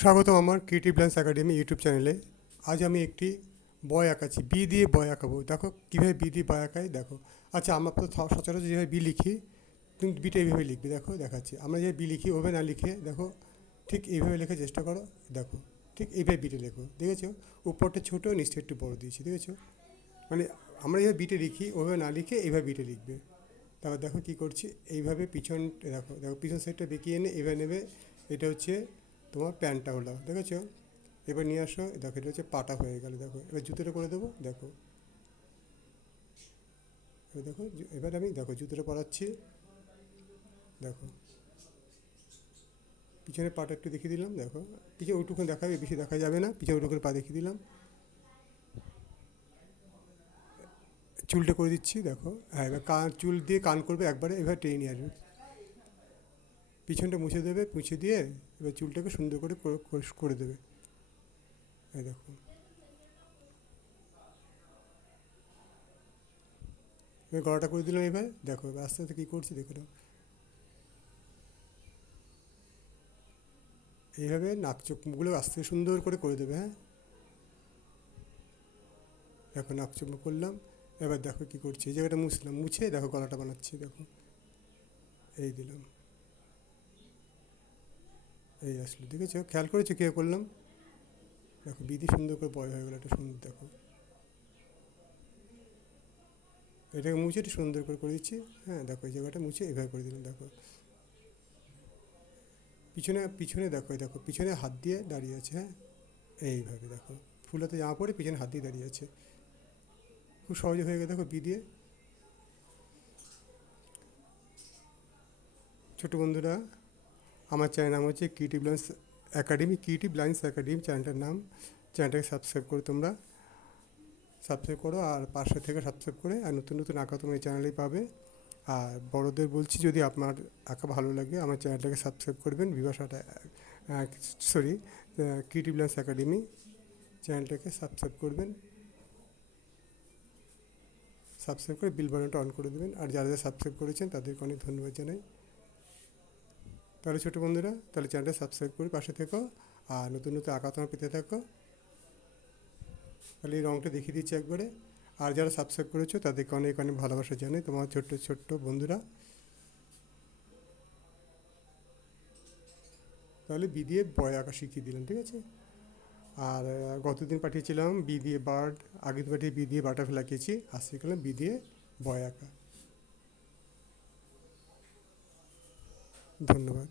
স্বাগতম আমার creative dance academy YouTube চ্যানেলে। আজ আমি একটি বয় আঁকাচ্ছি, বি দিয়ে বয় আঁকাবো। দেখো কীভাবে বি দিয়ে বয় আঁকাই, দেখো। আচ্ছা, আমরা তো সচরাচর যেভাবে বি লিখি, তুমি বিটা এইভাবে লিখবে। দেখো দেখাচ্ছি, আমরা যে বি লিখি ওভাবে না লিখে দেখো ঠিক এইভাবে লেখার চেষ্টা করো। দেখো ঠিক এইভাবে বিটে লেখো, দেখেছো? উপরটা ছোটো, নিচটা একটু বড় দিয়েছি, দেখেছো? মানে আমরা যেভাবে বিটে লিখি ওভাবে না লিখে এইভাবে বিটে লিখবে। তারপর দেখো কী করছি, এইভাবে পিছন, দেখো দেখো পিছন সাইডটা বেঁকিয়ে এনে এভাবে নেবে। এটা হচ্ছে তোমার প্যান্টটা হলো, দেখেছো? এবার নিয়ে আসো, দেখো এটা হচ্ছে পাটা হয়ে গেল। দেখো এবার জুতোটা করে দেবো, দেখো। এবার দেখো, এবার আমি দেখো জুতোটা পরাচ্ছি, দেখো। পিছনে পাটা একটু দেখিয়ে দিলাম, দেখো। পিছনে ওইটুকুন দেখাবে, বেশি দেখা যাবে না। পিছনে ওইটুকুন পা দেখিয়ে দিলাম। চুলটা করে দিচ্ছি, দেখো। হ্যাঁ, এবার চুল দিয়ে কান করবে একবারে, এবার টেনে নিয়ে আসবে। পিছনটা মুছে দেবে, মুছে দিয়ে এবার চুলটাকে সুন্দর করে করে দেবে। এই দেখো, এবার গলাটা করে দিলাম। এবার দেখো, এবার আস্তে আস্তে কী করছি দেখে নাও। এইভাবে নাক চোখ মুখগুলো আস্তে সুন্দর করে দেবে। হ্যাঁ, দেখো নাক চোখ মুখ করলাম। এবার দেখো কী করছি, এই জায়গাটা মুছলাম, মুছে দেখো গলাটা বানাচ্ছি, দেখো। এই দিলাম, এই আসলো, দেখেছো? খেয়াল করেছো কী করলাম? দেখো বিধি সুন্দর করে বয় হয়ে গেলো, একটা সুন্দর, দেখো। এটাকে মুছে একটু সুন্দর করে দিচ্ছি। হ্যাঁ, দেখো এই জায়গাটা মুছে এভাবে করে দিলাম, দেখো। পিছনে পিছনে দেখো, দেখো পিছনে হাত দিয়ে দাঁড়িয়ে আছে। হ্যাঁ, এইভাবে দেখো, ফুলাতে জামা পরে পিছনে হাত দিয়ে দাঁড়িয়ে আছে। খুব সহজে হয়ে গেছে, দেখো বি দিয়ে। ছোটো বন্ধুরা, আমার চ্যানেল নাম হচ্ছে Creative Lines Academy, Creative Lines Academy চ্যানেলটার নাম। চ্যানেলটাকে সাবস্ক্রাইব করো তোমরা, সাবস্ক্রাইব করো। আর পাশে থেকে সাবস্ক্রাইব করে আর নতুন নতুন আঁকা তোমরা এই চ্যানেলেই পাবে। আর বড়দের বলছি, যদি আপনার আঁকা ভালো লাগে আমার চ্যানেলটাকে সাবস্ক্রাইব করবেন। বিভাসাটা, সরি, ক্রিয়েটিভ লাইন্স একাডেমি চ্যানেলটাকে সাবস্ক্রাইব করবেন। সাবস্ক্রাইব করে বিল বাটনটা অন করে দেবেন। আর যারা যারা সাবস্ক্রাইব করেছেন তাদেরকে অনেক ধন্যবাদ জানাই। তাহলে ছোটো বন্ধুরা, তাহলে চ্যানেলটা সাবস্ক্রাইব করে পাশে থেকো। আর নতুন নতুন আঁকা তোমার পেতে থাকো। তাহলে এই রঙটা দেখিয়ে দিচ্ছি একবারে। আর যারা সাবস্ক্রাইব করেছো তাদেরকে অনেক অনেক ভালোবাসা জানাই, তোমার ছোট্ট ছোট্ট বন্ধুরা। তাহলে বি দিয়ে বয় আঁকা শিখিয়ে দিলাম, ঠিক আছে? আর গতদিন পাঠিয়েছিলাম বি দিয়ে বার্ড, আগের দিন পাঠিয়ে বি দিয়ে বাটারফ্লাই আঁকিয়েছি। আর শিখলাম বি দিয়ে বয় আঁকা। ধন্যবাদ।